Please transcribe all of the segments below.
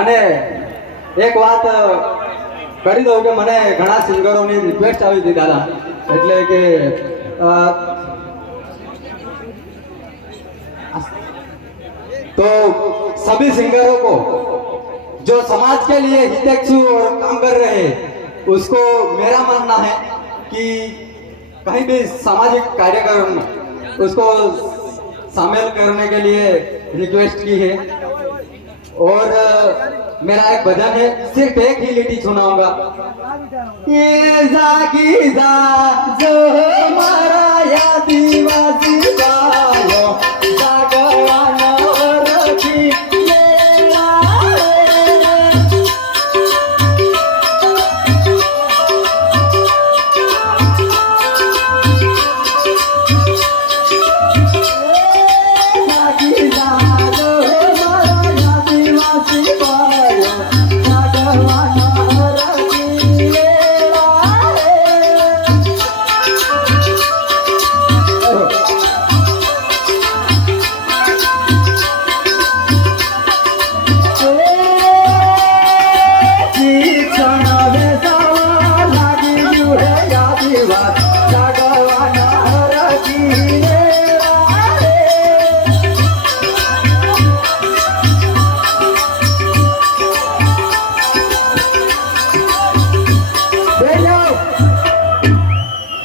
અને એક વાત કરી દઉં કે મને ઘણા સિંગરોની રિક્વેસ્ટ આવી હતી દાદા, એટલે કે तो सभी सिंगरों को जो समाज के लिए हितैषी और काम कर रहे हैं उसको मेरा मानना है कि कहीं भी सामाजिक कार्यक्रम में उसको शामिल करने के लिए रिक्वेस्ट की है। और मेरा एक भजन है, सिर्फ एक ही लिटी सुनाऊंगा। ये जागी जा जो हमारा आदिवासी बालो जागवाना रखी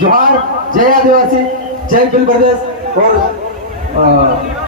जोहार, जय आदिवासी, जय भील प्रदेश। और